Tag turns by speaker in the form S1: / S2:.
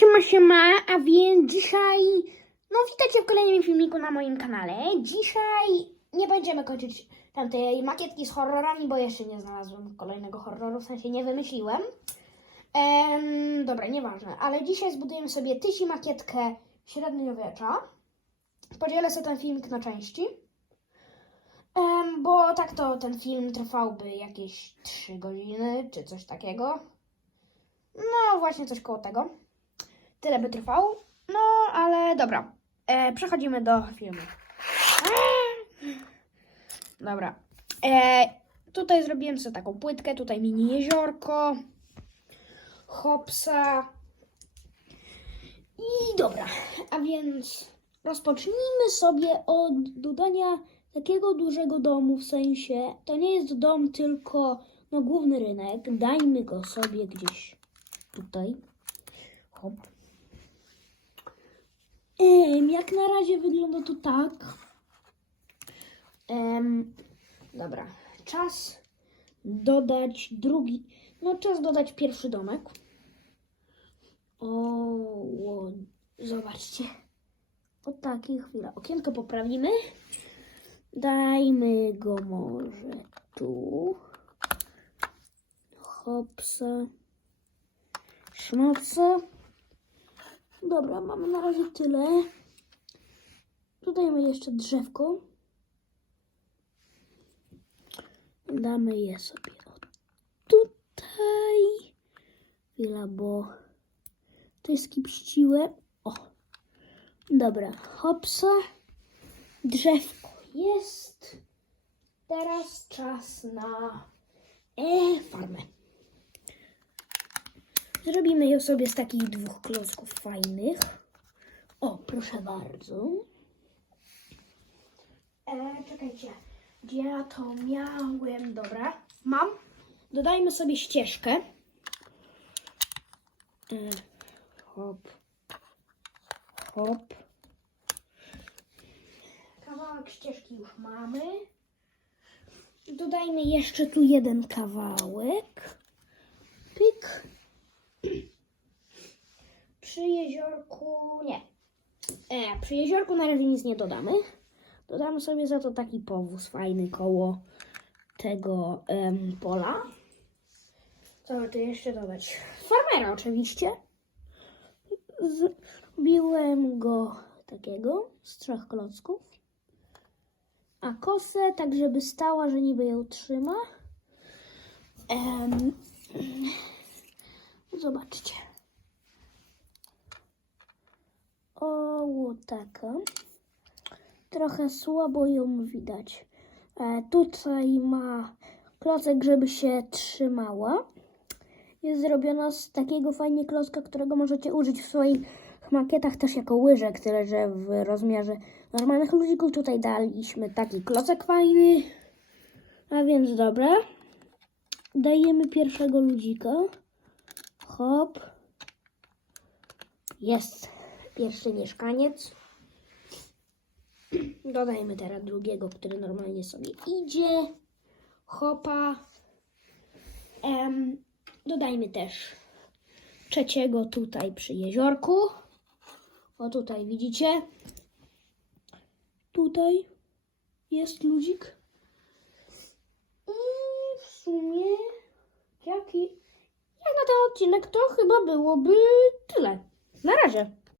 S1: Siema, siema, a więc dzisiaj, no witajcie w kolejnym filmiku na moim kanale. Dzisiaj nie będziemy kończyć tamtej makietki z horrorami, bo jeszcze nie znalazłem kolejnego horroru, w sensie nie wymyśliłem. Em, dobra, nieważne, ale dzisiaj zbudujemy sobie tysi makietkę średniowiecza. Podzielę sobie ten filmik na części. Em, bo tak to ten film trwałby jakieś 3 godziny, czy coś takiego. No, właśnie coś koło tego. Tyle by trwał. No, ale dobra. E, przechodzimy do filmu. Dobra. E, tutaj zrobiłem sobie taką płytkę. Tutaj mini jeziorko. Hopsa. I dobra. A więc rozpocznijmy sobie od dodania takiego dużego domu. W sensie to nie jest dom, tylko no, główny rynek. Dajmy go sobie gdzieś tutaj. Hop. Jak na razie wygląda to tak. Dobra. Czas dodać drugi. No, czas dodać pierwszy domek. O, o zobaczcie. O takiej chwila. Okienko poprawimy. Dajmy go może tu. Hopsa. Szmopsa. Dobra, mamy na razie tyle. Dodajmy jeszcze drzewko. Damy je sobie tutaj. Chwila, bo to jest kipściłe. O, dobra, hopsa. Drzewko jest. Teraz czas na e, farmę. Zrobimy ją sobie z takich dwóch klocków fajnych. O, proszę bardzo. E, czekajcie, gdzie ja to miałem? Dobra, mam. Dodajmy sobie ścieżkę. E, hop, hop. Kawałek ścieżki już mamy. Dodajmy jeszcze tu jeden kawałek. Pyk. Przy jeziorku nie. E, przy jeziorku na razie nic nie dodamy. Dodamy sobie za to taki powóz fajny koło tego em, pola. Co by tu jeszcze dodać? Farmera oczywiście. Zrobiłem go takiego z trzech klocków. A kosę tak, żeby stała, że niby ją trzyma. Em, Zobaczcie. O, taka. Trochę słabo ją widać. E, tutaj ma klocek, żeby się trzymała. Jest zrobiona z takiego fajnie klocka, którego możecie użyć w swoich makietach też jako łyżek, tyle że w rozmiarze normalnych ludzików. Tutaj daliśmy taki klocek fajny. A więc dobra. Dajemy pierwszego ludzika. Hop. Jest pierwszy mieszkaniec. Dodajmy teraz drugiego, który normalnie sobie idzie. Hopa. Em, dodajmy też trzeciego tutaj przy jeziorku. O tutaj widzicie. Tutaj jest ludzik. I w sumie jaki jak na ten odcinek to chyba byłoby tyle. Na razie.